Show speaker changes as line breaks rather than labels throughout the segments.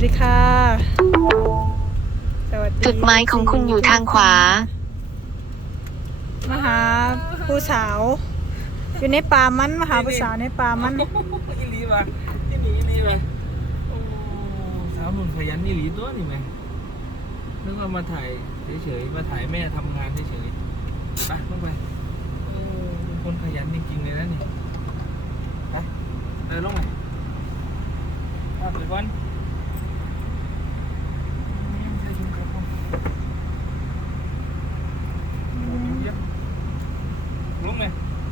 ดีค่ะสวัสดี
จุดหมายของคุณอยู่ทางขวา
มาหาผู้สาวอยู่ในป่ามันมาหาผู้สาวในป่ามัน
อีหลีป่ะที่นี่อีหลีป่ะโอ้สาวนุ่นขยันอีหลีตัวนี่ไหมนึกว่ามาถ่ายเฉยๆมาถ่ายแม่ทำงานเฉยๆไปลงไปเป็นคนขยันจริงๆเลยนะนี่ไปลงไปไปก่อนใส่ชุดครับผมลงไหม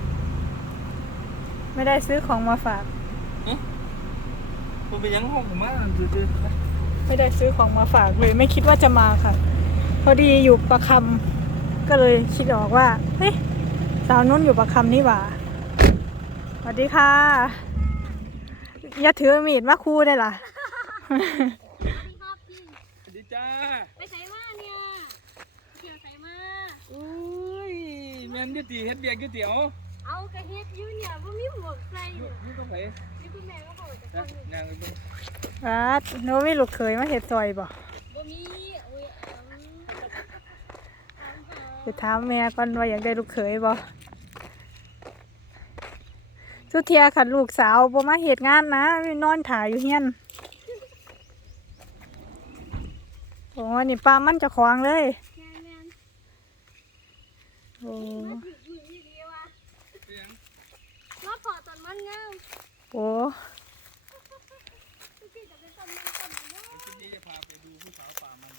ไม่ได้ซื้อของมาฝาก
ผมไปยังห้องผมมาจืด
ไม่ได้ซื้อของมาฝากเลยไม่คิดว่าจะมาค่ะ พอดีอยู่ประคำก็เลยคิดออกว่าเฮ้ยสาวนุ่นอยู่ประคำนี่หว่าสวัสดีค่ะอย่าถือมีดมาคู่ได้ล่ะ
ๆสวัสดีจ้า
ไปใส่มาเนี่ยเกี่ยวใส่มา
อุ้ยแม่นยุติเฮ็ดเบียกยุติเอา
เอากระเฮ็ดอยู่เนี่ยบ่มีหมวกใส่
อยู่
เนี่ย
ตรงไหน
นี่คุณแม่ก็บอกจะ
นะ
ทำอยู่
นางไปเบิ่ง
รัดโนไม่ลูกเคยมาเห็ดซอยบ่
บ่มีโอ้ย
จะถามแม่ก่อนว่าอยากได้ลูกเขยบ่สุเทียขัดลูกสาวบ่มาเฮ็ดงานนะนอนถ่ายอยู่เฮียนโอ้นี่ปลามันเจะของเลย
แม่แม่
โอ้
มาถืออยู่นี่ดีว่ะ
เสียง
มาพอตอนมันงาม
โอ้
ทุกทีจะเป็นตอนมันตอนมันเนาะ
คลิปนี้จะพาไปดูผู้สาวป่ามัน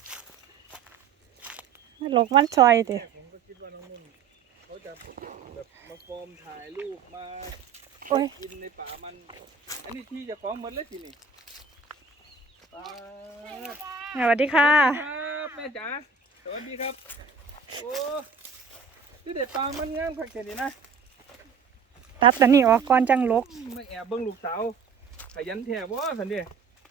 หลกมันซอยติ
ผมก็คิดว่าน้องนุ่นเขาจะแบบมาฟอร์มถ่ายรูปมา
โอ้ย
กินในป่ามัน อันนี้ที่จะของหมดเลยสินี่ป่า
สวัสดีค่ะ
ครับแม่จ๋าสวัสดีครับโอ้ที่เด็ดป่ามันงามคักแค่นี้นะ
ตัดอันนี้ออกก่อนจังลก
ไม่แอบเบิ่งลูกสาวขยันแท้บ่สันเดีย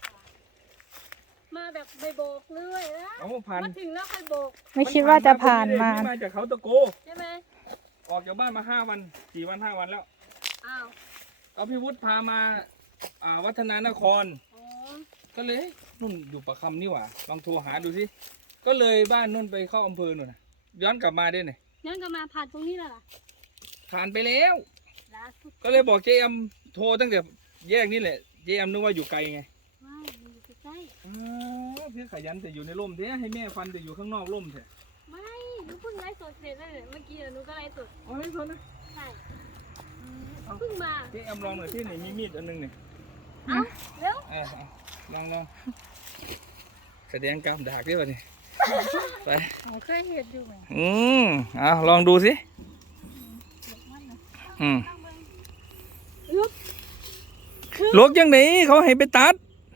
มาแบบใบโบกเรื่อยนะ
เอาผ่าน
มาถึงแล้วใครโบก
ไม่คิดว่าจะผ่านมา
มาจากเขาตะโก
ใช่ไหม
ออกจากบ้านมา5 วัน4 วัน5 วันแล้ว
อ้าว
เอาพี่วุฒิพามาวัฒนานคร
อ๋อ
ก็เลยนุ่นอยู่ประคำนี่หว่าลองโทรหาดูสิก็เลยบ้านนุ่นไปเข้าอำเภอหน่อยย้อนกลับมาด้วยเนี่ย
งั้นก็มาผ่านตรงนี้แล้วล่ะ
ผ่านไปแล้ว
ล่าสุด
ก็เลยบอกเจแอมโทรตั้งแต่แยกนี่แหละเจแอมนึกว่าอยู่ไกลไง
ว้าวมันอยู่ใกล้
อ๋อพี่ขยันแต่อยู่ในร่มเด้ให้แม่ฟันแต่อยู่ข้างนอกร่มเถอะ
ๆไม่หนูเพิ่งไลฟ์สดเสร็จเลยเนี่ยเมื่อกี้หนูก็ไลฟ์สด
อ๋อไม่สนนะ
ใช่เพิ่งมา
เจแอมลองหน่อยที่ไหนมีมีดอันนึงเนี่ย
เอ้าเร็ว
ลองแสดงกรรมดากดิวะนี่ไป
เคยเห็ดอยู่ไหม
ลองดูสิลกยังไหนเขาให้ไปตัด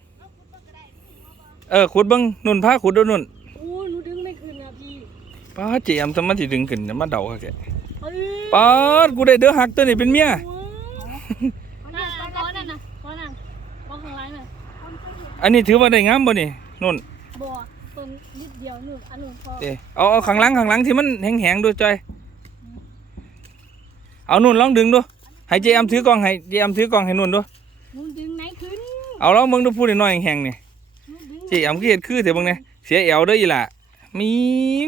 ขุดเบังนุ่นผ้าขุดด้วยนุ่น
โอ้หนูดึงไม่คืนนะพี่
ป้าเจียมสมัติดึงขึ้นจะมาเดาค่ะแก
เฮ้ย
ป้ากูได้เด้อหักตัวนี้เป็นเมีย
ว้าวก้อนนั่นนะก้อนนั่นก้อนข้างล่างน่ะ
อันนี้ถือว่าได้งามบ่นี่นุ่น
บ่อต้นนิดเดียวหนึ่งอันหนึ่งพอ
เอาข้างหลังที่มันแห้งๆด้วยจอยเอานุ่นลองดึงดูให้เจแอมถือกล้องให้เจแอมถือกล้องให้นุ่นดู
หนูดึงไหนขึ้น
เอาลองมึงดูพูดน้อยๆแห้งๆนี่
หนูดึง
เจแอมก็เห็ดคือเถอะมึงเนี่ยเสียแอวเด้ออีหล่ะมิง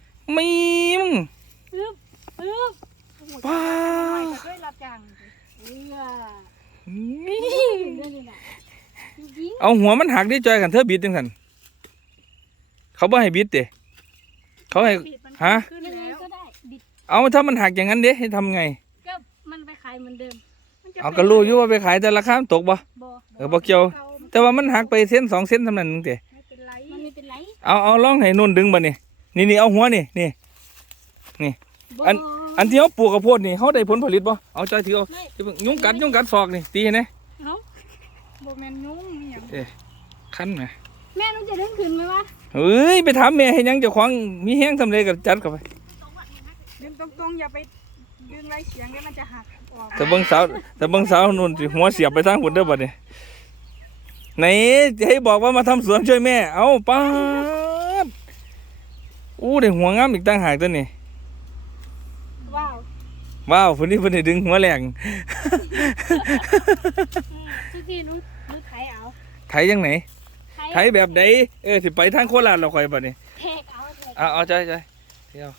อึ๊บอึ๊บ
ป้า
ด้วยรับจ้าง
เอื้อเรื่องนี้แหละจริง
เอาหัวมันหักดิจอยกันเธอบิดจังสันเขาบ่ให้บิดเด้เขาให้ฮะ
ๆยังไงก็ได้บิด
เอาถ้ามันหักอย่างนั้นเด้ให้ทำไง
ก็มันไปขายเหมือนเดิม
เอาก็รู้อยู่ว่าไปขายแต่ราคามันตกบ่
บ่
บ่เกี่ยว แต่ว่ามันหักไปเส้น2 เส้นเท่านั้นนึงเด้
ไม่เป็นไรมันไม่เป็นไร
เอาลองให้นุ่นดึงบ่นี่เอาหัวนี่
บ่
อันที่เขาปลูกข้าวโพดนี่เขาได้ผลผลิตบ่เอาจอยถือเอา
ไม่
ยุงกัดศอกนี่ตีให้แน่
เอ้า
โบแมนยุ่งนี่อย่าง
คันนะ
แม่หนูจะดึงขึ้นไหมวะ
เฮ้ยไปถามแม่ให้ยังเจ้าของมีแห้งทำเลยก็จัดเข้าไป
ดึงตรงๆอย่าไปดึงไรเสียงเดี๋ยวมันจะหักออก
แต่เบิ่งสาวนุ่นสิหัวเสียบไปทางหุ่นเด้อบัดนี้ไหนให้บอกว่ามาทำสวนช่วยแม่เอาป้าดอู้ได้หัวงามอีกต่างหากตัวนี้
ว้าว
ว้าวเพิ่นได้ดึงหัวแรง
ทุกทีหนูไถเอา
ไถยังไหน
ไถ
ไถแบบใดสิไปทางโคราชเราค่อยบัดนี้
เทกเอาเทก
เอาใจเที่ยว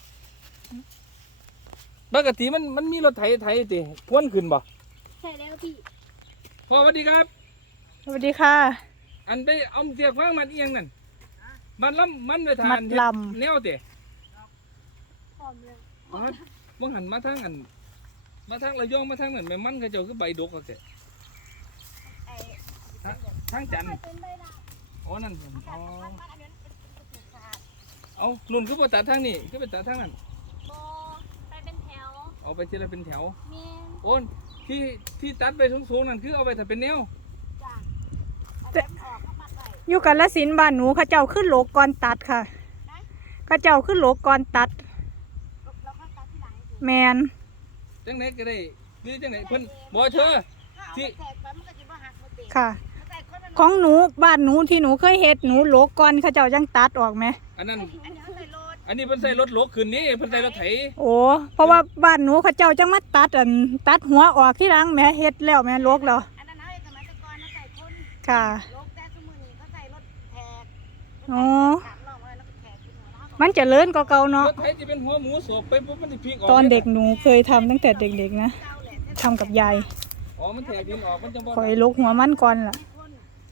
ปกติมันมีรถไถติพ่วนขึ้นบ่
ใช่แล้วพี่
พ่อสวัสดีครับ
สวัสดีค่ะ
อันไปเอาเสียกวางมันเอียงนั่นมันลำมันไปทา
มั
น
ดล
แนวติ
พร้อมเลย
บ่หันมาทางอันมาทางระยองมาทางนั้นแม่มันเขาเจ้าคือใบดกเขาแก
ไอ้
ทางจันทร์
เป็นใบลา
อ๋อนั่น
มันอันนั้นเป็นสุสาน
เอานุ่นคือบ่ตัดทางนี้คือไปตัดทางนั้น
โบไปเป็นแถว
เอาไปทีละเป็นแถว
เมียน
โอนที่ตัดไปสูงๆนั่นคือเอาไปถ้าเป็นแนว
จ้ะเอาแบบออกเข้ามาไป
ำอยู่กันละสินธุ์บ้านหนูเขาเจ้าขึ้นโหลกก่อนตัดค่ะเขาเจ้าขึ้นโหลกก่อนตัด
เราค่อยตัดที่หลังให้ดู
แมน
จังไหนก็ได้หรือจังไหนเพิ่นบ่เธอ ที่
แทกไปมันก็จะมาหักมาเตะ
ค่ะ
มันใส่คนมัน
ของหนูบ้านหนูที่หนูเคยเฮ็ดหนูโหลกก่อนเขาเจ้ายังตัดออกไหม
อันนั้น
อันนี้เขาใส่โลด
อันนี้เพิ่นใส่รถโหลกขึ้นนี่เพิ่นใส่รถไถ
โอ้เพราะว่าบ้านหนูเขาเจ้าจังมาตัดหัวออกที่หลังแม่เฮ็ดแล้วแม่โหลกแล้ว
อันนั้นเอาไอ้สมัยตะกอนเขาใส่คน
ค่ะ
โลกแต่สมือนี้เขาใส่รถแทก
อ๋อ
ถามน้องว่าแล้วก็แทกขึ้นหัวแล้ว
มันเจะเลินก็เก่าเนาะ
รถไถจะเป็นหัวหมูสวบไปปุ๊บมันสิพลิกออก
ตอนเด็กหนูเคยทำตั้งแต่เด็กๆนะ
เจ้าแหละ
ทำกับยาย
อ๋อมันแทกดินออกมันจังบ่
คอยโหลกหัวมันก่อนล่ะ
คน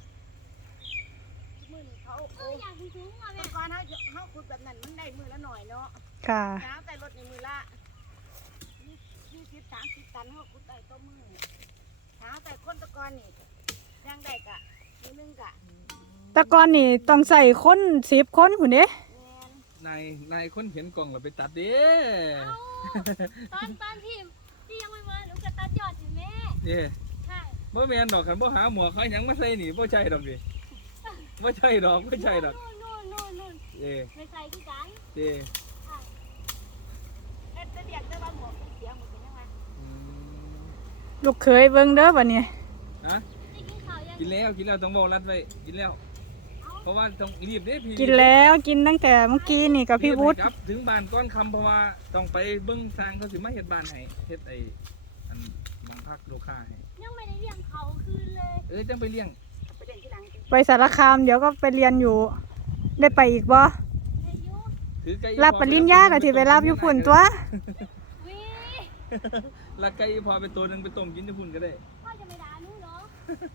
มือนี้เขาอยากถึงอ่ะแม่ตะกอนเขาขุดแบบนั้นมันได้มือละหน่อยเนาะ
ค่ะ
น้ำใส่รถในมือละ20-30 ตันเขาขุดได้ต่อมือน้ำใส่คนตะกอนนี่ยังได้กะมือนึงกะ
แต่ก่อนนี่ต้องใส่คน10 คนหุ่นเด้
แม่น
นายคนเห็นกล่องแล้วไปตัดเด้
ตอนที่ยังไม่มาหนูก็ตัดยอดถึงแม่
เด้
ใช่
บ่แม่นดอกคันบ่หาหมวกเขาหยังมาใส่นี่บ่ใช่ดอกดิบ่ใช่ดอกบ่ใช่ดอก
นู่น
เด้
ไม่ใส่ที่กัน
เด้
ใช่แต่เดียกจะว่าหมวกเสียงหมดเป็นยังไง
อืม
ลูกเคยเบิ่งเด้อบัดนี้
ฮะ
ได้กินข้าวยัง
กินแล้วต้องบอกรัดไว้กินแล้ว เพราะว่าต้องรีบเด้พี่
กินแล้วกินตั้งแต่เมื่อกี้นี่กับพี่วุฒิ
รีบให้กลับถึงบ้านก้อนคำเพราะว่าต้องไปเบิ้งสร้างเขาสิมาเฮ็ดบ้านให้เฮ็ดอันบางพักโลคาให้
ยังไม่ได้เลี้ยงเขาคืนเลย
จังไปเลี้ยง
ไปเลี้ยงที่หลังจริง
ไปสารคามเดี๋ยวก็ไปเรียนอยู่ ได้ไปอีกบ่
อายุ
ถือไก่
รับปริญญาก็ที่ไปรับอยู่พุ่นตัว
วิ
แล้วไก่พอไปตัวหนึงไปต้มกินที่พุ่นก็ได้
พ่อจะไม่ด่าหนูเหรอ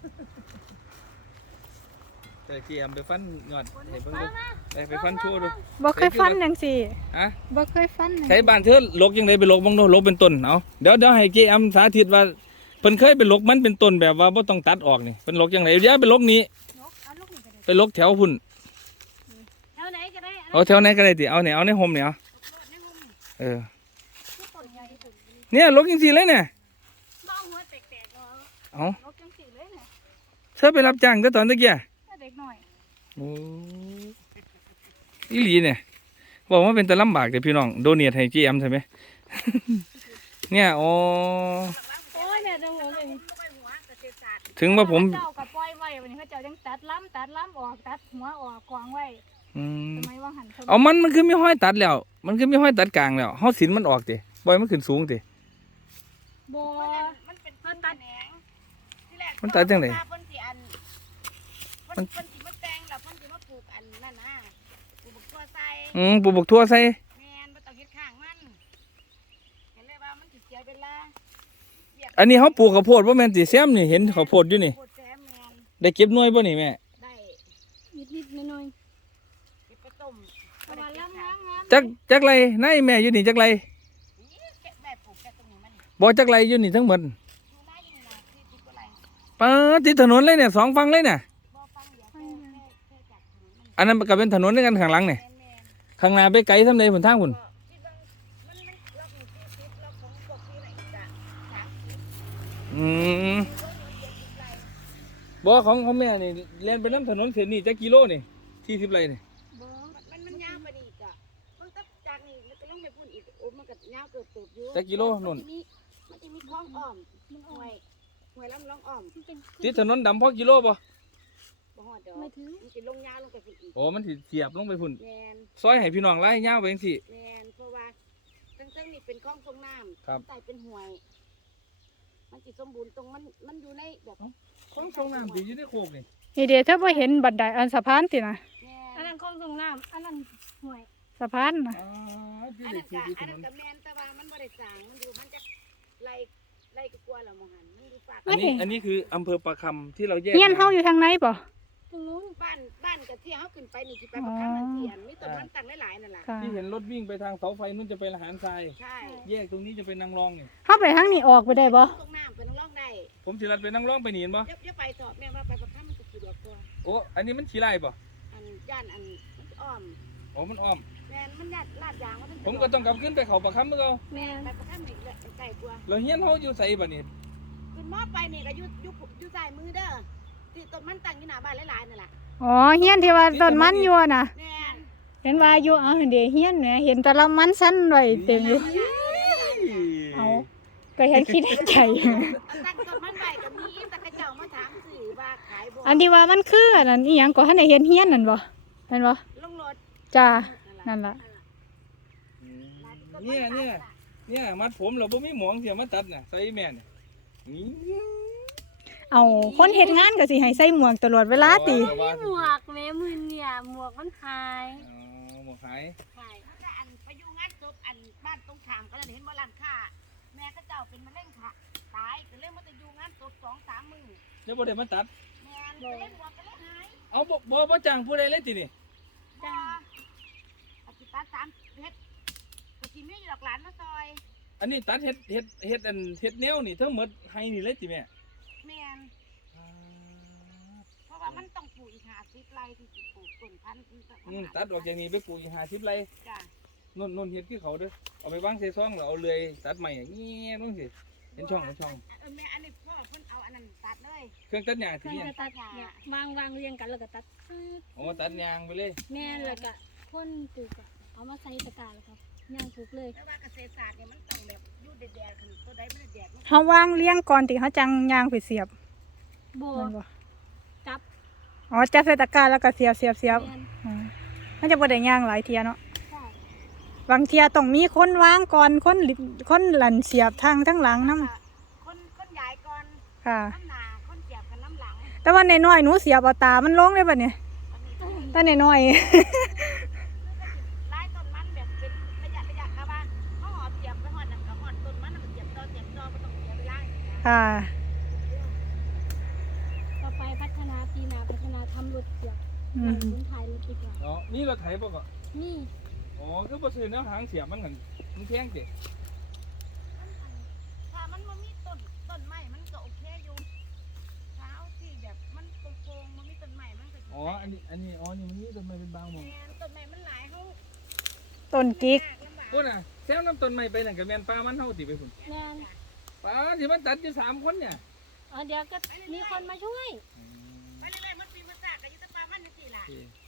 แต่เกียมไปฟันยอดให้เบิ่ง
มา
ดู
มา
ไปฟันโชว์ดู
บ่เคยฟันจังซี่
ฮะ
บ่เคยฟันจัง
ใช้บ้านเธอลกยังไงไปลกบ้างดูลกเป็นต้นเอาเดี๋ยวให้เกียมสาธิตว่าเพิ่นเคยไปลกมันเป็นต้นแบบว่าบ่ต้องตัดออกนี่เพิ่นลกยังไงเดี๋ยวไปลกนี้
นกเอาลูกหนึ่งก็ได้
ไปลกแถวพุ่น
แถวไหนก็ได้
เอาแถวไหนก็ได้ติเอาเนี่ยเอาในโฮมเนี่ยเอา
ในมุม
เออ
ที่ต้นใหญ่ที่สุด
เนี่ยลกจังซี่เลยเนี่ย
บ้าหัวแตกๆเนาะ
เอา
นกจังสีเลยเนี่ย
เธอไปรับจ้างแต่ตอนตะเกีย
ถ้าเด็กหน่อย
โอ้อีหลีเนี่ยบอกว่าเป็นตะลำบากแต่พี่น้องโดเนียให้เจมใช่ไหม เนี่ยอ๋อ
โอ้ยแม่จังหัวเลย
ถึงว่าผม
เจ้ากับปล่อยไว้วันนี้เขาเจ้าจังตัดล้ำออกตัดหัวออกกวางไว้
อืม
ทำไมว่าหัน
เอามันคือมีห้อยตัดแล้ว มันคือมีห้อยตัดกลางแล้วเฮาสินมันออกติปล่อยมันขึ้นสูงติ
บ่
มันเป็นต้นตัดแหนงที่แรก
มันตัดจังได๋
เพิ่นสิอันเพิ่นสิมาแต่งแล้วเพิ่นสิมาปลูกอันนั่นนะปลูกบักทั่วใส่
ปลูกบักทั่วใส่
แม่นบ่ต้องเฮ็ดข้างมันเห็นเลยว่ามันสิเสียเวลา
อันนี้เฮาปลูกข้าวโพดบ่แม่นติแซมนี่เห็นข้าวโพดอยู่นี่
โคตรแซ่บแม่น
ได้เก็บหน่วยบ่นี่แม่
ได้นิดๆหน่อยๆเก็บไปต้มประมาณล้ำ
จักไรนายแม่อยู่นี่จักไร
แกะแบบปลูกแค่ตรงนี้มัน
บ่จักไรอยู่นี่ทั้งหมด
ดูหน้าอยู่นะที่กว่าไร
ปาติดถนนเลยเนี่ย2ฝั่งเลยเนี่ย
บ่ฟังเดี๋ยวแค่จากถนนมัน
อันนั้นก็เป็นถนนด้วยกันข้างหลังนี่
แม่น
ข้างหน้าไปไกลส่ำใดพุ่นทางพุ่น
ๆก็ที่บางมันล็อกอยู่40ล็อกของพวกที่ไหนจะ30
อืมบ่ของแม่นี่เรียนไปน้ำถนนเส้นนี้จักกิโลนี่40ไร่นี่
บ่มันยาวไปอีกอ่ะมันตับจากนี่แล้วก็ลงไปพุ่นอีกโอ้มันก็ยาวเกือบตูบอยู่
จักกิโลนู่น
มันจะมีคลองอ้อมห้วยลำลองอ้อม
ติดถนนดำพอกิโลบ่
บ่ฮอดดอกมันสิลงยาวลงไปพุ่นอีก
โอ้มันสิเสียบลงไปพุ่น
แม่น
ซอยให้พี่น้องไล่ยาวไปจังซี่
แม่นเพราะว่าซึ่งนี่เป็นคลองส่งน้ำ
ครับ
ใต้เป็นห้วย มันสิสมบูรณ์ตรงมันอยู่ในแบบ
ของส่งน้ำสิอยู่ในโคกนี่
นี่เดี๋ยวเธอบ่เห็นบันไดอันสะพานตินะ
แม่
อันนั้นคลองส่งน้ำอันนั้นห่วย
สะพานนะ
อ๋อที่
อัน
เด็
นั้
ก
น
ที่
ก็
ที่ถ
อัน
น
นั้น
น
ก็แม่นแต่ว่ามันบ่ได้สร้างมันอยู่มันจะไล่ก็กลัวแล้วมองหันมันอยู่ปาก
อันนี้คืออำเภอประคำที่เราแยก
เฮียนเฮาอยู่ทางไหนบ่
ตรงนู้น
บ้านก็ที่เฮาขึ้นไปนี่ที่ไปประคับมันเทียนมีต้นมันตั้งหลายๆนั่นล่ะ
ค่ะ
ที่เห็นรถวิ่งไปทางเสาไฟนู่นจะเป็นละหารทราย
ใช่
แยกตรงนี้จะเป็นนางรองนี่
เฮาไปทางนี้ออกไปได้บ่
ตรงน้ำเป็นร่องได้
ผมสิรัดเป็นนางรองไปหนีนบ่
เดี๋ยวไปสอบแม่ว่าไปประคับมันก็สะดวกกว่า
โอ้อันนี้มันขี้ไล่บ่
อันย่านอันมันอ้อม
โอ้มันอ้อม
แม่นมันลาดยางมัน
ผมก็ต้องกลับขึ้นไปเขาประคำเมื่อเก่า
แม่น
ไปประคับนี่แหละใกล้กว่า
แล้วเฮียนเฮาอยู่ไสบัดนี้
ขึ้นมอไปนี่ก็อยู่ใต้มือเด้อที่ต้นมันตั้งอยู่หน้าบ้านหลายๆนั่นล่ะ
อ๋อเฮียนที่ว่าต้นมันอยู่น่ะ
แม่น
เห็นว่าอยู่เอาเดี๋ยวเฮียนแหมเห็นแต่ละมันสั้นไว้เต็มอยู่ เอาก็เห็นคิดในใจ
ตั้งต้นมันไว้ก็มีแต่กระเจ้ามาถามสื่อว่าขายบ่
อันที่ว่ามันคืออันนั้นอีหยังก็ให้ได้เห็นเฮียนนั่นบ่เห็นบ่
ลงรถ
จ้านั่นล่ะ
เนี่ยมัดผมเราบ่มีหมองเสียมาตัดน่ะใส่แม่น่ะนี่
เอาคนเฮ็ดงานก็สิให้ใส่หมวกตลอดเวลาติ
หมวกแม่มือเนี่ยหมวกมันหาย
อ๋อหมวกหาย
ใช่แต่อันไปอยู่งานศพอันบ้านตรงขามก็เลยเห็นบ่ร้านค้าแม่ก็เจ้าเป็นมะเร็งค่ะตายก็เลยมาแต่อยู่งานศพ2-3 มื้อ
แล้วบ่ได้มาตัด
แม่นก็เลยหมวกก็เลยหาย
เอาบ่จ้างผู้ใดเลยตินี่
จ้าปฏิบัติ3เฮ็ดก็สิมีดอกหลานมาซอย
อันนี้ตัดเฮ็ดอันเฮ็ดแนวนี่ทั้งหมดให้นี่เลยติแม่
แม่นเพราะว่ามันต้องปลูกอีก50ไร่ที่สิปลูกต้นพันธุ์
ตัดออกจากนี้ไปปลูกอีก50ไร่
จ้า
นุ่นเฮ็ดคือเขาเด้อเอาไปวางใส่ซองแล้วเอาเลื่อยตัดใหม่เงี้ยนู่นสิเห็นช่อง
แม่อันนี้พ่อเพิ่นเอาอันนั้นตัดเลย
เครื่องตัดหญ้า
เค
ที่
รื่อง
เนี่ย
กระตัดเนี่ยวางเรียงกันแล้วก็ตัด
โอ้ตัดยางไปเลย
แม่แล้วก็พ่นปลูกอะเอามาใส่ตะกร้าแล้วครับย่างปลูกเลย
แต่ว่าเกษตรศาสตร์เนี่ยมันต้องแบบอยู่แดดๆคือตัวใดมันแดดมัน
เฮาวางเรียงก่อนติเฮาจังย่างไปเสียบ
โบ
แม่นบ่
จับ
อ๋อจับใส่ตะกร้าแล้วก็เสียบ
แม่น
อืมมันจะบ่ได้ย่างหลายเที่ยเนาะ
ใช่
บางเที่ยต้องมีคนวางก่อนคนหลั่นเสียบทางทั้งหลังนำ
คนใหญ่ก่อน
ค่ะ
น้ำหนาคนเจ็บกันน้ำหลัง
แต่ว่าน้อยๆหนูเสียบเอาตามันลงได้บัดนี้แต่น้อย
ไล่ต้นมันแบบเป็นระยะครับว่าเขาหอเสียบไปหอดนั่นกับหอดต้นมันมันเจ็บตอไม่ต้องเสียเวลา
ๆค่ะ
ต่อไปพัฒนาปีหนาพัฒนาทำรถเกี่ยว
อื
หลั
ม
งรุ่นไทยรถดีกว่า
เนาะนี่เราไถบ่ก็
นี่
อ๋อคือบ่ซื้อแนวหางเสียบมันหั่นมันแพงติ
ถ้ามันมีต้นไม้มันก็โอเคอยู่เช้าที่แบบมันโป่งๆมันมีต้นไม้มันก็
อ๋ออันนี้อ๋อนี่มันมีต้นไม้เป็นบางหม่อง
ต้นไม้มันหลายเขา
ต้นจิก
พุ่นน่ะแซวน้ำต้นไม้ไปนั่นก็แม่นปลามันเฮาติไปพุ่น
แม่น
ปลาที่มันตัดอยู่3คนเนี่ย
เดี๋ยวก็มีคนมาช่วย
ไปเรื่อยๆมันปีมันสากกับยุทธปามันนี่สิล่ะ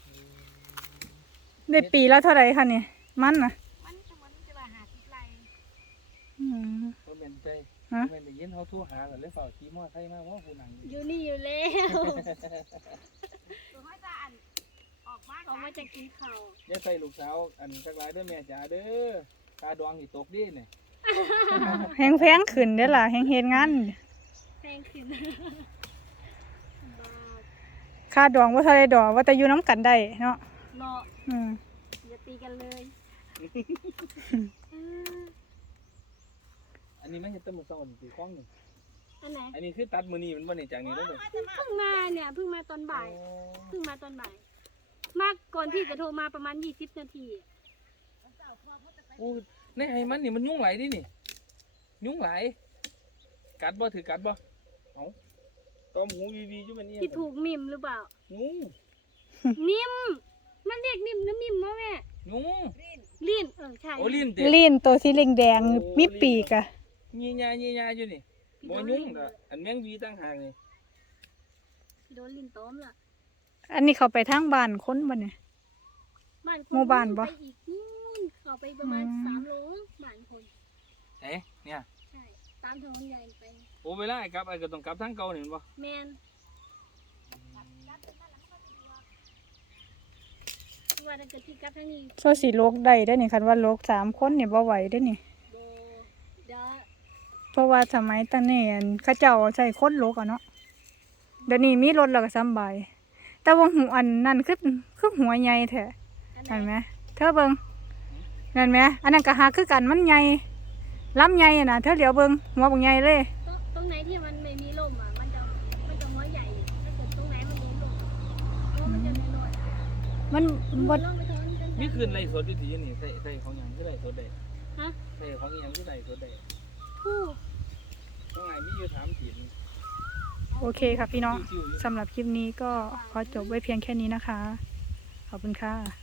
ได้ปีละเท่าไหร่คะเนี่ยมันน่ะ
มันจะมันจะว่า50ไร่
อืม
บ่แม่นใจ
ฮะ
บ่แม่นได้ยินเฮาโทรหาแล้วเลยเฝ้าขี่มอไซค์มาว่าผู้นั่งอยู่
อยู่นี่อยู่แล้ว
ตัวให้ตาอันออกมา
ออกมาจะกินข้าว
อย่าใส่ลูกสาวอันสักหลายเด้อแม่จ๋าเด้อตาดวงสิตกดิเนี่ย
แฮงแพงขึ้นเด้อล่ะแฮงเฮ็ดงาน
แพงขึ้นบาท
ค่าดองบ่เท่าใดดอกว่าแต่อยู่นํกันได้เนาะ
เนาะ
อืม
อย่าตีกันเลย
อันนี้มันเฮ็ดแตะมื้อเช้านี่สิคล้องนี่
อันไหน
อันนี้คือตัดมื้อนี้มันบ่ได้จากนี้แล้วเด้อ
เพิ่งมาเนี่ยเพิ่งมาตอนบ่ายเพิ่งมาตอนบ่าย มากก่อนที่จะโทรมาประมาณ20 นาที
โอ้ในไห้มันนี่มันยุ่งไหลายดินี่ยุ่งไหลายกัดบ่ถือกัดบ่เอ้าตอมหูวีๆอยู่มันนี่
ที่ถูกมิมหรือเปล่า
งู
นิ่มมันเรียกนิ่มนะมิมมั้งแม่
งู
ลิ้นใช่
โอ้ลิ้นเตะ
ลิ้นตัวสีแดงๆมีปีกอะ
ยี่ยาอยู่นี่บ่ยุ่งน่ะอันแมงวีต่างหากนี่
โดนลิ้นต้มล่ะ
อันนี้เขาไปทางบ้านคนบ่เนี่ย
บ้านคน
หมู่บ้านปะ
ไปอีกนู่นเข้าไปประมาณ
อืม
3 โลบ้านคน
เอ๊ะเนี่ย
ใช่ ตามถนนใหญ่ไป
โอ้เวลาไอ้กลับไอ้ก็ต้องกลับทางเก่านี่เห็นบ่
แมนว่าถ้าเกิดที่กัดทางนี้
โซสิโลกได้เด้อนี่คันว่าโลก3คนนี่บ่ไหวเด้อนี่
โดเดี๋ยว
เพราะว่าสมัยตอนนี้อันเขาเจ้าใช้คนโลกอะเนาะเดี๋ยวนี้มีรถแล้วก็สำบายแต่ว่าหัวอันนั่นคือหัวใหญ่แท้
อัน
เห็น
ไห
ไห
น
มเธอเบิ่งนั่นไหมอันนั้นก็หาคือกันมันใหญ่ล้ำใหญ่อะนะเธอเหลียวเบิ่งหัวบักใหญ่เลย
ตรงไหนที่มันไม่มีลมอ่ะมันจะหัวใหญ่ถ้าเกิดตรงไหนมันมีลมเพราะมันจะน้อย
มัน
ๆ
บ่
ลองไปทอนกัน
มีคืนไรสดอยู่ที่นี่ใส่ของหยังที่ไรสดได้
ฮะ
ใส่ของหยังที่ไรสดได้
ผู้
ต้องไงมีอยู่ถามถิ่น
โอเคค่ะพี่น้อง
จิ้วๆอยู่
สำหรับคลิปนี้ก็ขอจบไว้เพียงแค่นี้นะคะ ขอบคุณค่ะ